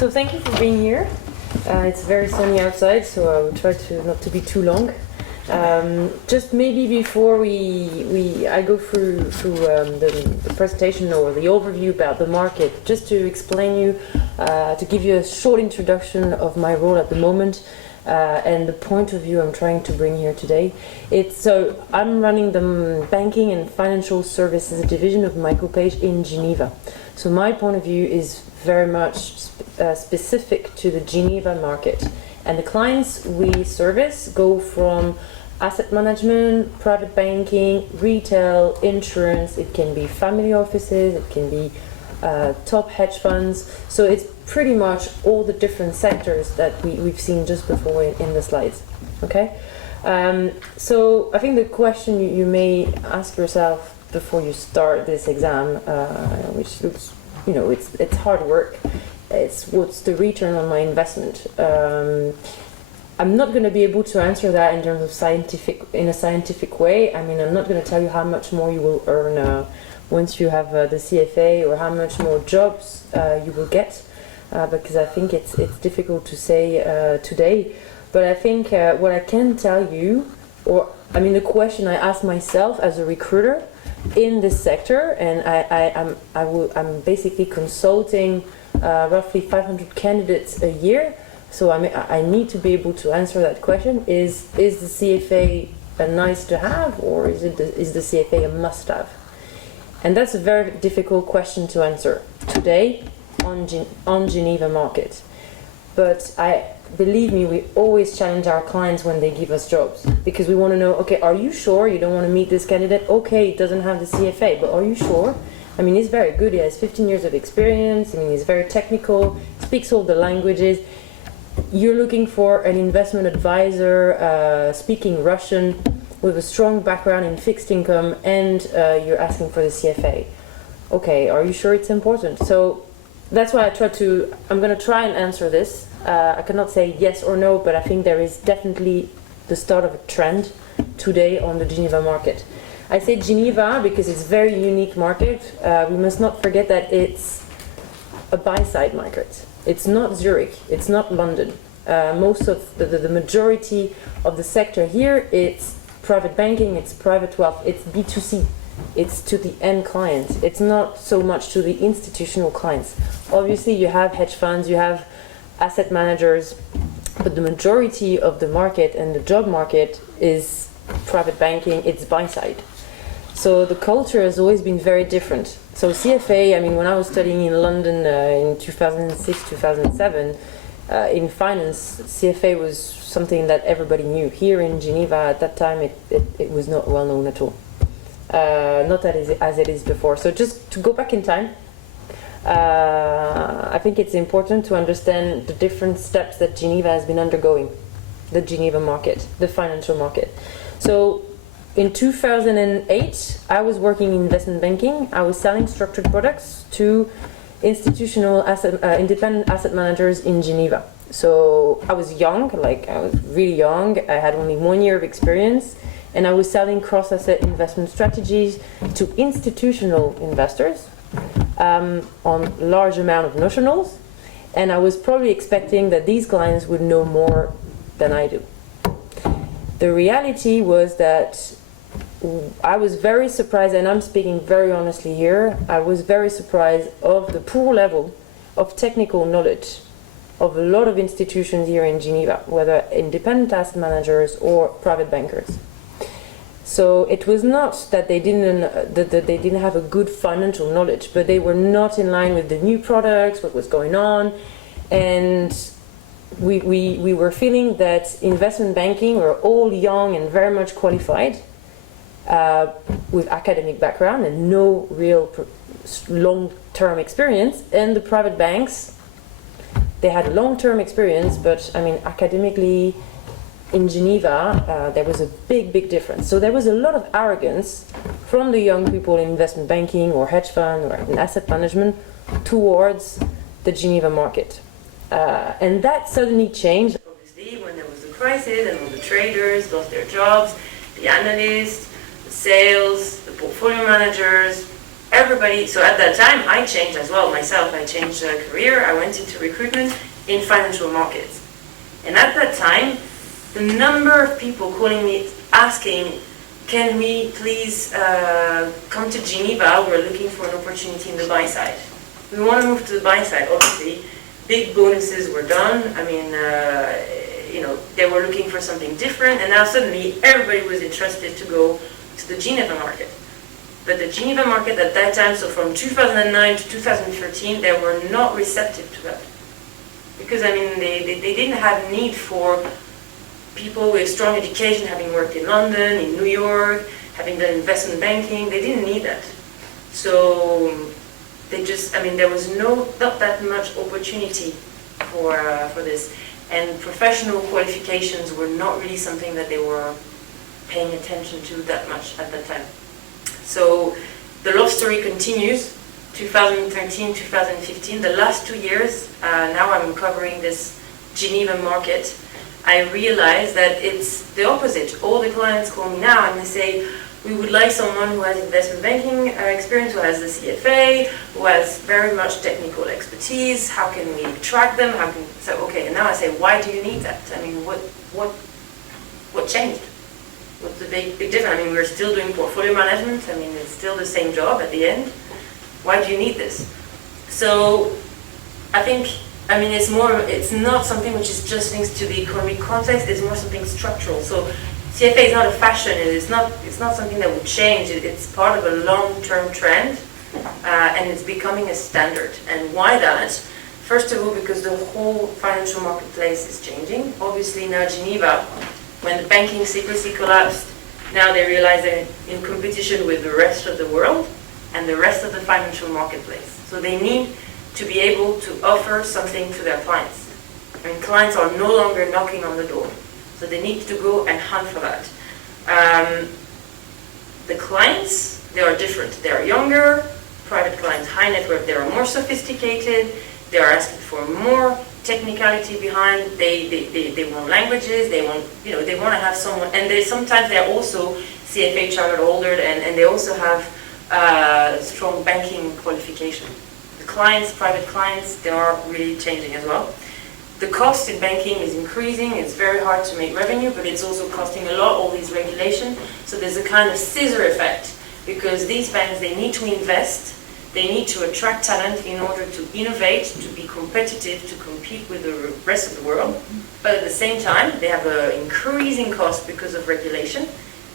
So thank you for being here. It's very sunny outside, so I will try to not to be too long. Just maybe before I go through the presentation or the overview about the market, just to explain you, to give you a short introduction of my role at the moment and the point of view I'm trying to bring here today. So I'm running the banking and financial services division of MicroPage in Geneva. So my point of view is very much specific to the Geneva market, and the clients we service go from asset management, private banking, retail, insurance. It can be family offices, it can be top hedge funds. So it's pretty much all the different sectors that we've seen just before in the slides. Okay, so I think the question you may ask yourself before you start this exam, which looks, it's hard work. It's what's the return on my investment. I'm not going to be able to answer that in terms of in a scientific way. I mean, I'm not going to tell you how much more you will earn once you have the CFA, or how much more jobs you will get, because I think it's difficult to say today. But I think what I can tell you, the question I ask myself as a recruiter in this sector, and I'm basically consulting roughly 500 candidates a year. So I need to be able to answer that question: is the CFA a nice to have, or is the CFA a must have? And that's a very difficult question to answer today on Geneva market. But believe me, we always challenge our clients when they give us jobs, because we want to know, okay, are you sure you don't want to meet this candidate? Okay, it doesn't have the CFA, but are you sure? I mean, he's very good. He has 15 years of experience. I mean, he's very technical, speaks all the languages. You're looking for an investment advisor speaking Russian with a strong background in fixed income, and you're asking for the CFA. Okay, are you sure it's important? So that's why I'm going to try and answer this. I cannot say yes or no, but I think there is definitely the start of a trend today on the Geneva market. I say Geneva because it's a very unique market. We must not forget that it's a buy-side market. It's not Zurich, it's not London. Most of the majority of the sector here, it's private banking, it's private wealth, it's B2C. It's to the end client. It's not so much to the institutional clients. Obviously, you have hedge funds, you have asset managers, but the majority of the market and the job market is private banking, it's buy-side. So the culture has always been very different. So CFA, when I was studying in London in 2006, 2007, in finance, CFA was something that everybody knew. Here in Geneva at that time, it was not well known at all. Not as it is before. So just to go back in time, I think it's important to understand the different steps that Geneva has been undergoing, the Geneva market, the financial market. So in 2008, I was working in investment banking. I was selling structured products to institutional independent asset managers in Geneva. So I was young, I was really young. I had only 1 year of experience, and I was selling cross-asset investment strategies to institutional investors on large amount of notionals, and I was probably expecting that these clients would know more than I do. The reality was that I was very surprised, and I'm speaking very honestly here, I was very surprised of the poor level of technical knowledge of a lot of institutions here in Geneva, whether independent asset managers or private bankers. So it was not that they didn't have a good financial knowledge, but they were not in line with the new products, what was going on, and we were feeling that investment banking were all young and very much qualified, with academic background and no real long-term experience, and the private banks, they had long-term experience, but academically in Geneva there was a big difference. So there was a lot of arrogance from the young people in investment banking or hedge fund or in asset management towards the Geneva market, and that suddenly changed, obviously, when there was the crisis and all the traders lost their jobs, the analysts, the sales, the portfolio managers, everybody, so at that time, I changed as well myself. I changed career. I went into recruitment in financial markets. And at that time, the number of people calling me asking, can we please come to Geneva? We're looking for an opportunity in the buy side. We want to move to the buy side, obviously. Big bonuses were done. I mean, they were looking for something different, and now suddenly everybody was interested to go to the Geneva market. But the Geneva market at that time, so from 2009 to 2013, they were not receptive to that. Because, I mean, they didn't have need for people with strong education, having worked in London, in New York, having done investment banking. They didn't need that. So they just, I mean, there was not that much opportunity for this. And professional qualifications were not really something that they were paying attention to that much at that time. So the love story continues, 2013, 2015, the last 2 years, now I'm covering this Geneva market. I realized that it's the opposite. All the clients call me now and they say, we would like someone who has investment banking experience, who has the CFA, who has very much technical expertise. How can we track them? So okay, and now I say, why do you need that? I mean, what changed? What's the big difference? I mean, we're still doing portfolio management. I mean, it's still the same job at the end. Why do you need this? So I think, I mean, it's not something which is just linked to the economic context. It's more something structural. So CFA is not a fashion. It's not something that would change. It's part of a long-term trend, and it's becoming a standard. And why that? First of all, because the whole financial marketplace is changing. Obviously, now Geneva, when the banking secrecy collapsed, now they realize they're in competition with the rest of the world and the rest of the financial marketplace. So they need to be able to offer something to their clients. And clients are no longer knocking on the door. So they need to go and hunt for that. The clients, they are different. They are younger, private clients, high net worth, they are more sophisticated, they are asking for more technicality behind, they want languages, they want to have someone, and sometimes they're also CFA Charterholders, and they also have strong banking qualification. The clients, private clients, they are really changing as well. The cost in banking is increasing. It's very hard to make revenue, but it's also costing a lot, all these regulations. So there's a kind of scissor effect, because these banks, they need to invest, they need to attract talent in order to innovate, to be competitive, to compete with the rest of the world. But at the same time, they have an increasing cost because of regulation.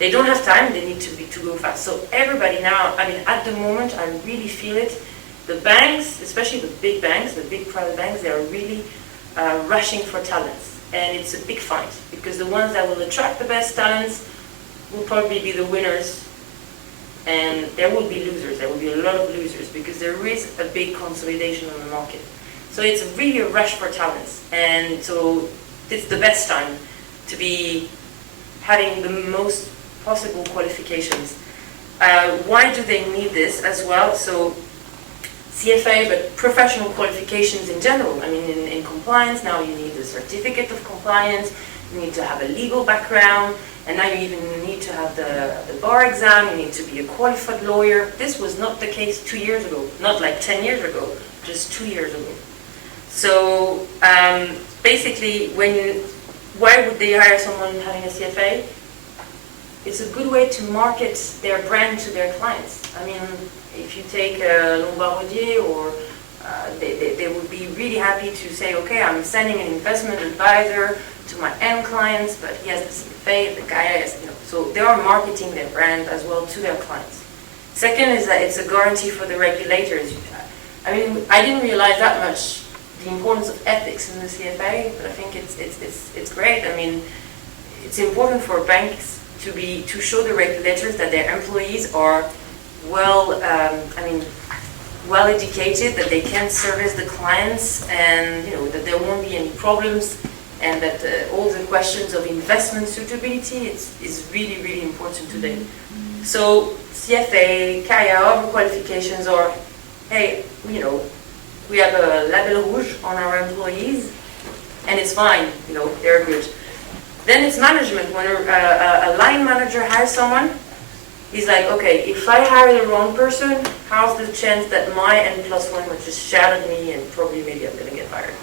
They don't have time, they need to go fast. So everybody now, I mean, at the moment, I really feel it. The banks, especially the big banks, the big private banks, they are really rushing for talents, and it's a big fight, because the ones that will attract the best talents will probably be the winners, and there will be losers. There will be a lot of losers, because there is a big consolidation on the market. So it's really a rush for talents, and so it's the best time to be having the most possible qualifications. Why do they need this as well? So CFA, but professional qualifications in general. I mean, in compliance, now you need a certificate of compliance, you need to have a legal background, and now you even need to have the bar exam, you need to be a qualified lawyer. This was not the case 2 years ago, not like 10 years ago, just 2 years ago. So basically, why would they hire someone having a CFA? It's a good way to market their brand to their clients. I mean, if you take Lombardier, or they would be really happy to say, okay, I'm sending an investment advisor to my end clients, but he has the CFA, the guy has, so they are marketing their brand as well to their clients. Second is that it's a guarantee for the regulators. I mean, I didn't realize that much, the importance of ethics in the CFA, but I think it's great. I mean, it's important for banks to show the regulators that their employees are well educated, that they can service the clients, and that there won't be any problems, and that all the questions of investment suitability is really, really important today. So CFA, CAIA, other qualifications are, hey, we have a label rouge on our employees, and it's fine, they're good. Then it's management. When a line manager hires someone, He's like, okay, if I hire the wrong person, how's the chance that my N+1 would just shout at me and probably maybe I'm going to get fired?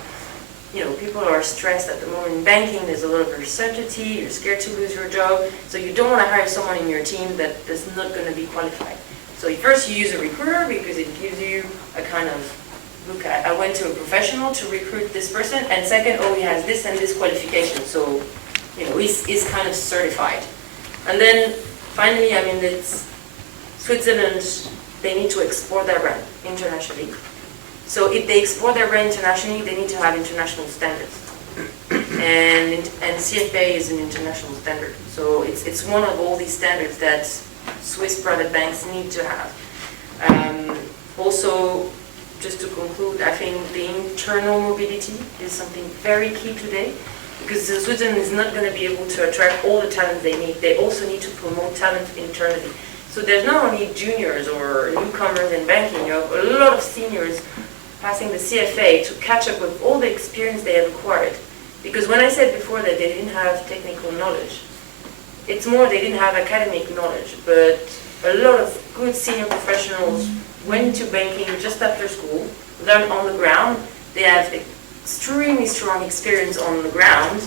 You know, people are stressed at the moment in banking. There's a lot of uncertainty. You're scared to lose your job. So you don't want to hire someone in your team that is not going to be qualified. So first you use a recruiter because it gives you a kind of, look, I went to a professional to recruit this person. And second, oh, he has this and this qualification. So, you know, he's kind of certified. And then finally, I mean, it's Switzerland, they need to export their brand internationally. So if they export their brand internationally, they need to have international standards. And CFA is an international standard. So it's one of all these standards that Swiss private banks need to have. Also, just to conclude, I think the internal mobility is something very key today, because Switzerland is not going to be able to attract all the talent they need. They also need to promote talent internally. So there's not only juniors or newcomers in banking, you have a lot of seniors passing the CFA to catch up with all the experience they have acquired. Because when I said before that they didn't have technical knowledge, it's more they didn't have academic knowledge, but a lot of good senior professionals went into banking just after school, learned on the ground, they have extremely strong experience on the ground,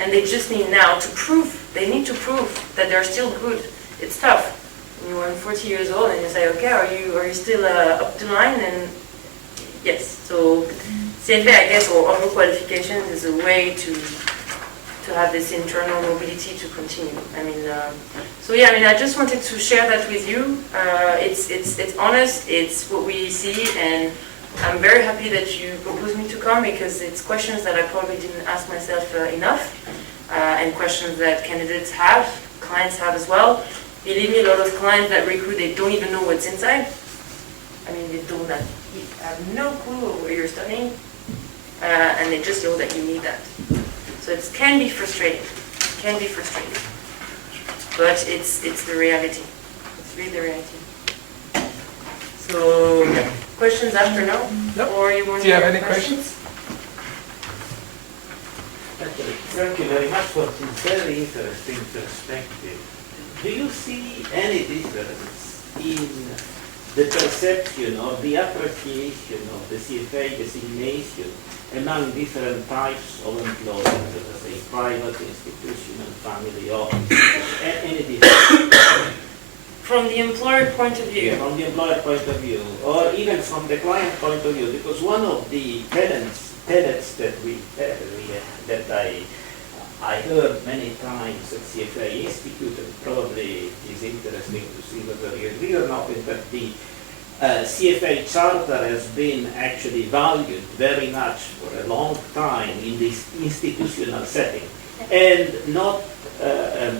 and they just need now to prove, they need to prove that they're still good. It's tough. When you're 40 years old and you say, okay, are you still up to line? And yes, so CFA, I guess, or other qualifications is a way to have this internal mobility to continue. I mean, so yeah, I mean, I just wanted to share that with you. It's honest, it's what we see, and I'm very happy that you proposed me to come, because it's questions that I probably didn't ask myself enough, and questions that candidates have, clients have as well. Believe me, a lot of clients that recruit, they don't even know what's inside. I mean, they have no clue of where you're studying, and they just know that you need that. So it can be frustrating, but it's the reality. It's really the reality. So, questions after now? No. Or you want Do you have to any questions? Thank you very much for this very interesting perspective. Do you see any difference in the perception or the appreciation of the CFA designation among different types of employers, let us say private, institutional, family office? Any difference? From the employer point of view? Yeah, from the employer point of view, or even from the client point of view, because one of the tenets that I heard many times at CFA Institute, and probably it is interesting to see whether you agree or not, is that the CFA Charter has been actually valued very much for a long time in this institutional setting, and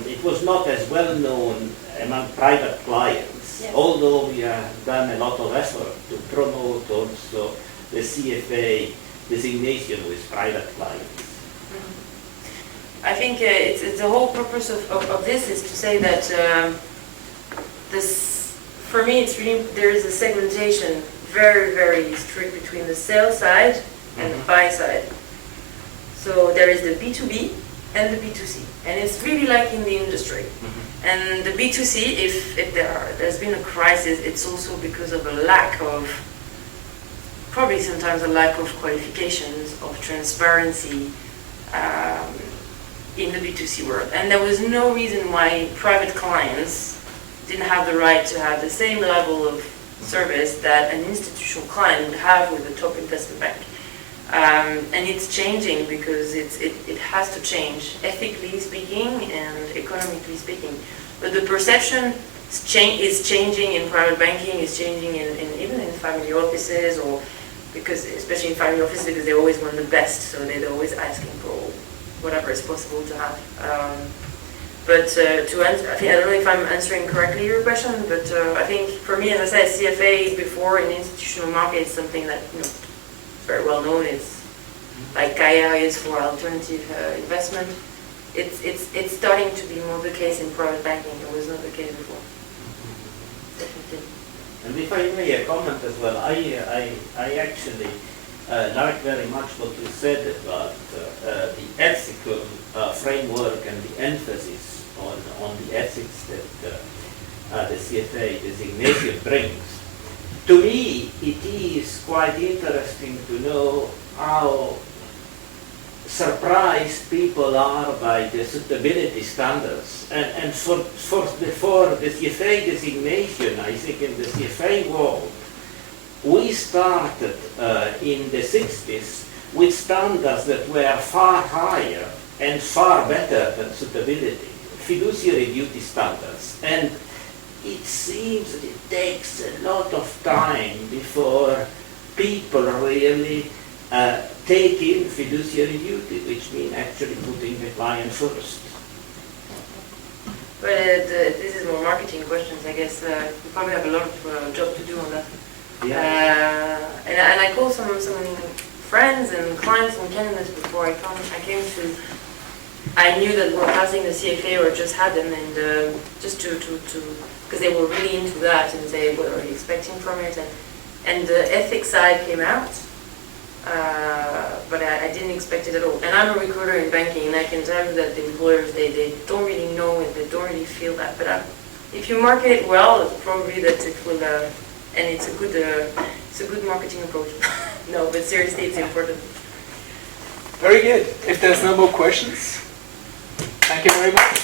it was not as well known among private clients, yes. Although we have done a lot of effort to promote also the CFA designation with private clients. I think it's the whole purpose of this is to say that this, for me, it's really, there is a segmentation very, very strict between the sell side and the buy side. So there is the B2B and the B2C, and it's really like in the industry. And the B2C, if there's been a crisis, it's also because of a lack of, probably sometimes a lack of qualifications, of transparency, in the B2C world. And there was no reason why private clients didn't have the right to have the same level of service that an institutional client would have with a top investment bank. And it's changing because it has to change, ethically speaking and economically speaking. But the perception is changing in private banking, is changing even in family offices, or because especially in family offices, because they always want the best, so they're always asking for whatever is possible to have. But to answer, I don't know if I'm answering correctly your question, but I think for me, as I said, CFA before in the institutional market is something that very well known. It's like Gaia is for alternative investment. It's starting to be more the case in private banking. It was not the case before. Definitely. And if I may comment as well, I actually like very much what you said about the ethical framework and the emphasis on the ethics that the CFA designation brings. To me, it is quite interesting to know how surprised people are by the suitability standards. And for the CFA designation, I think in the CFA world, we started in the 60s with standards that were far higher and far better than suitability, fiduciary duty standards. And it seems that it takes a lot of time before people really take in fiduciary duty, which means actually putting the client first. But this is more marketing questions, I guess. You probably have a lot of job to do on that. Yeah. And I called some friends and clients and candidates before I came to. I knew that we were passing the CFA or just had them, and just to because they were really into that and say what are you expecting from it, and the ethics side came out. But I didn't expect it at all. And I'm a recruiter in banking, and I can tell you that the employers, they don't really know it, they don't really feel that. But if you market it well, it's probably that it will, and it's a good marketing approach. No, but seriously, it's important. Very good. If there's no more questions, thank you very much.